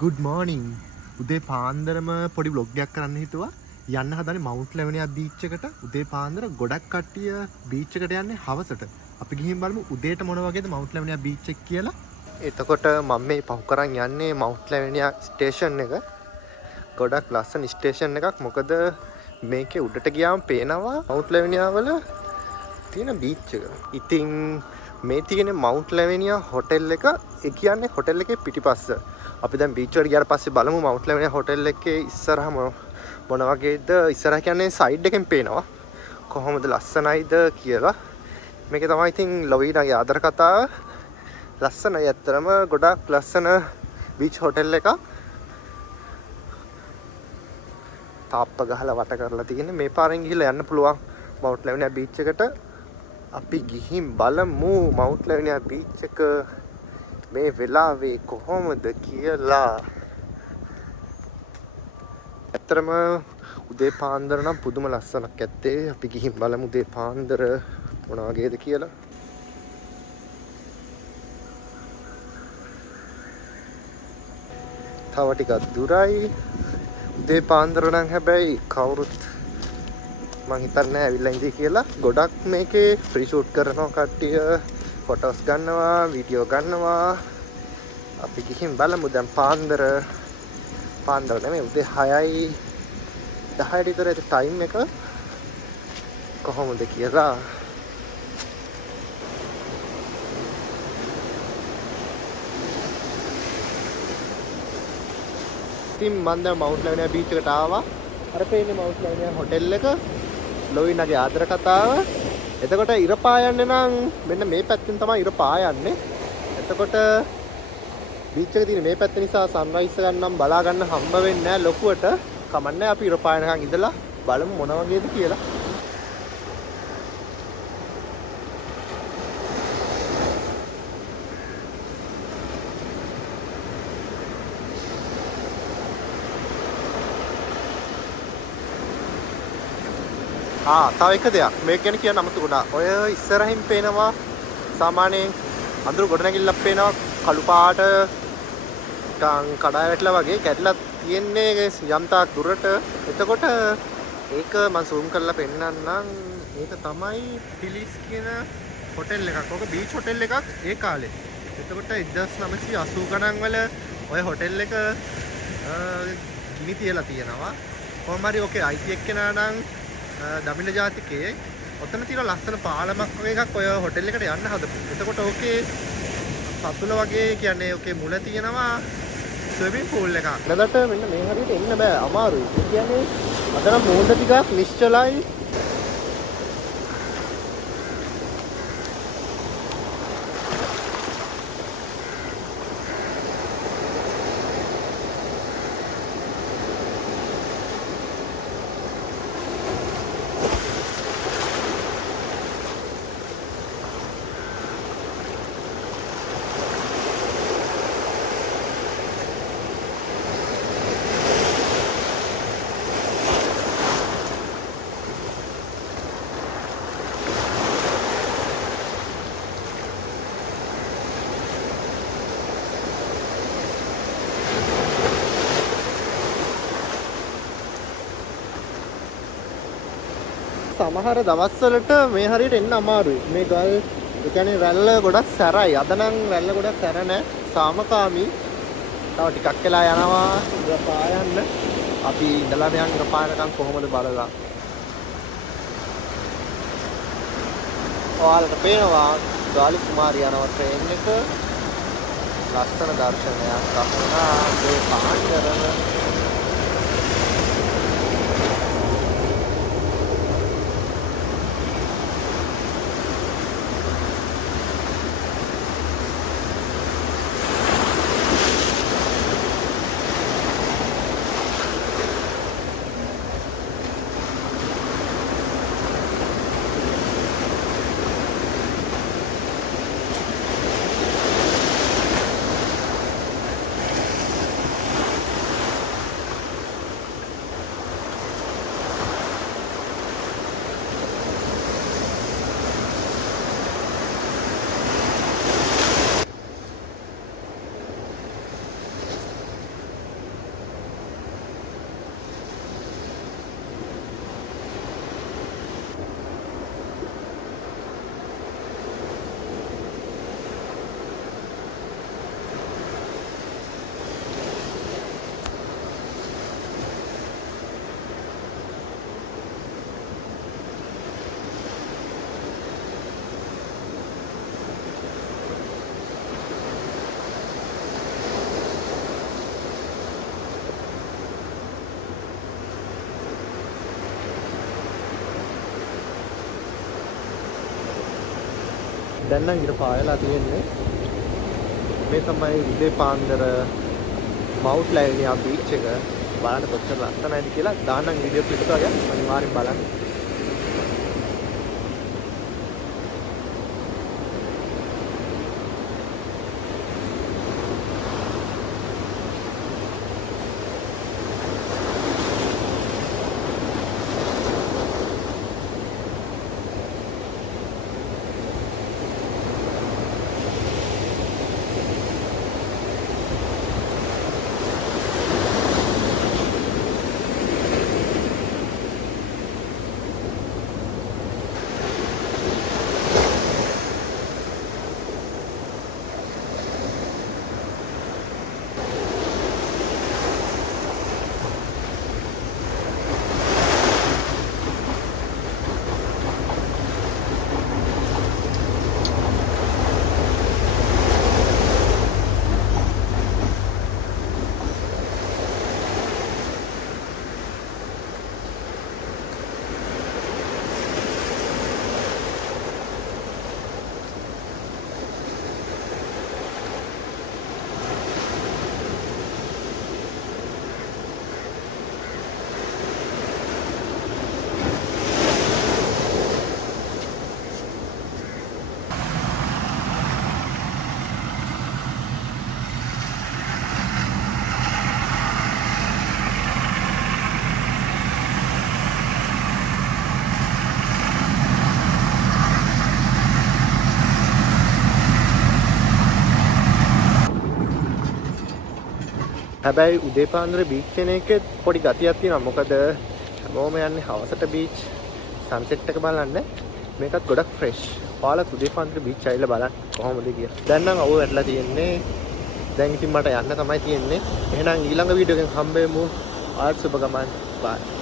good morning. උදේ පාන්දරම පොඩි vlog එකක් කරන්න හිතුවා. යන්න හදන්නේ මවුන්ට් ලැවනියා බීච් එකට. උදේ පාන්දර ගොඩක් කට්ටිය බීච් එකට යන්නේ හවසට. අපි ගිහින් බලමු උදේට මොන වගේද මවුන්ට් ලැවනියා බීච් එක කියලා. එතකොට මම මේ පහු කරන් යන්නේ මවුන්ට් ලැවනියා ස්ටේෂන් එක. ගොඩක් ලස්සන ස්ටේෂන් එකක්. මොකද මේකේ උඩට ගියාම පේනවා මවුන්ට් ලැවනියා වල තියෙන බීච් එක. ඉතින් මේ තියෙන මවුන්ට් ලැවනියා හොටෙල් එක. ඒ කියන්නේ හොටෙල් එකේ පිටිපස්ස. අපි දැන් බීච් වලට ගියාට පස්සේ බලමු මවුන්ට් ලැවනියා හොටෙල් එකේ ඉස්සරහ මොන වගේද. ඉස්සරහ කියන්නේ සයිඩ් එකෙන් පේනවා කොහොමද ලස්සනයිද කියලා. මේකේ තමයි ඉතින් ලොවිනාගේ ආදර කතාව. ලස්සනයි ඇත්තරම. ගොඩක් ලස්සන බීච් හොටෙල් එකක්. තාප්ප ගහලා වට කරලා තියෙන්නේ. මේ පාරෙන් ගිහිල්ලා යන්න පුළුවන් මවුන්ට් ලැවනියා බීච් එකට. අපි ගිහින් බලමු මවුන්ට් ලැවනියා බීච් එක මේ වෙලාවේ කොහොමද කියලා. ඇත්තරම උදේ පාන්දර නම් පුදුම ලස්සනක් ඇත්තේ. අපි ගිහින් බලමු උදේ පාන්දර මොන වගේද කියලා. තව ටිකක් දුරයි. උදේ පාන්දර නම් හැබැයි කවුරුත් මං හිතන්නේ ඇවිල්ලා ඉඳී කියලා. ගොඩක් මේකේ ෆ්‍රී ෂූට් කරනවා කට්ටිය. ෆොටෝස් ගන්නවා, වීඩියෝ ගන්නවා. අපි ගිහින් බලමු දැන් පාන්දර නෙමෙයි උදේ 6යි 10ට විතර ටයිම් එක කොහොමද කියලා. ඉතින් මම දැන් මවුන්ට් ලැවනියා බීච් එකට ආවා. අර පේන්නේ මවුන්ට් ලැවනියා හොටෙල් එක. ලොවිනාගේ ආදර කතාව. එතකොට ඉර පායන්නේ නම් මෙන්න මේ පැත්තෙන් තමයි ඉර පායන්නේ. එතකොට බීච් එක තියෙන මේ පැත්ත නිසා සන්රයිස් එක නම් බලා ගන්න හම්බ වෙන්නේ නැහැ ලොකුවට. කමන්නේ අපි ඉර පායනකන් ඉඳලා බලමු මොන වගේද කියලා. තව එක දෙයක් මේක ගැන කියන්න අමතක වුණා. ඔය ඉස්සරහින් පේනවා සාමාන්‍යයෙන් අඳුරු ගොඩනැගිල්ලක් පේනවා කළු පාට කඩා වැටලා වගේ කැඩලා තියෙන්නේ යම් තාක් දුරට. එතකොට ඒක මම zoom කරලා පෙන්නන්නම්. ඒක තමයි පිලිස් කියන හොටෙල් එකක්. ඔක බීච් හොටෙල් එකක් ඒ කාලේ. එතකොට 1980 ගණන් වල ඔය හොටෙල් එක ගිනි තියලා තියෙනවා. කොහොම හරි ඔකේ අයිති එක්කෙනා නම් දමිළ ජාතිකයේ ඔතන තියෙන ලස්සන පාලමක් වගේ එකක් ඔය හොටෙල් එකට යන්න හදපු. එතකොට ඕකේ සතුල වගේ කියන්නේ ඕකේ මුල තියෙනවා ස්විමින් pool එකක්. නේදට මෙන්න මේ හරියට එන්න බෑ අමාරුයි. ඒ කියන්නේ අද නම් මූණ ටිකක් නිශ්චලයි. සමහර දවස්වලට මේ හරියට එන්න අමාරුයි. මේ ගල් ඒ කියන්නේ රැල්ල ගොඩක් සැරයි. අද නම් රැල්ල ගොඩක් සැර නැහැ. සාමකාමී. තව ටිකක් වෙලා යනවා ඉර පායන්න. අපි ඉඳලා මෙයන් ඉර පායනකම් කොහොමද බලලා. ඔයාලට පේනවා ගාලි කුමාරිය යනවා ට්‍රේන් එක. ලස්සන දර්ශනයක් අපුණා මේ පාන්දරම. දැන් නම් ඉර පායලා තියෙන්නේ. මේ තමයි උදේ පාන්දර මවුට් ලැයිනියා බීච් එක. බලන්න කොච්චර ලස්සනයිද කියලා දාන්නම් වීඩියෝ ක්ලිප් එකක් අනිවාර්යෙන් බලන්න. හැබැයි උදේ පාන්දර බීච් කියන එකේ පොඩි ගතියක් තියෙනවා. මොකද හැමෝම යන්නේ හවසට බීච් සන්සෙට් එක බලන්න. මේකත් ගොඩක් ෆ්‍රෙෂ්. ඔයාලත් උදේ පාන්දර බීච් ඇවිල්ලා බලන්න කොහොමද කියලා. දැන් නම් අවුව වැටලා තියෙන්නේ. දැන් ඉතින් මට යන්න තමයි තියෙන්නේ. එහෙනම් ඊළඟ වීඩියෝ එකෙන් හම්බෙමු. ආයෙත් සුබ ගමන්. බයි.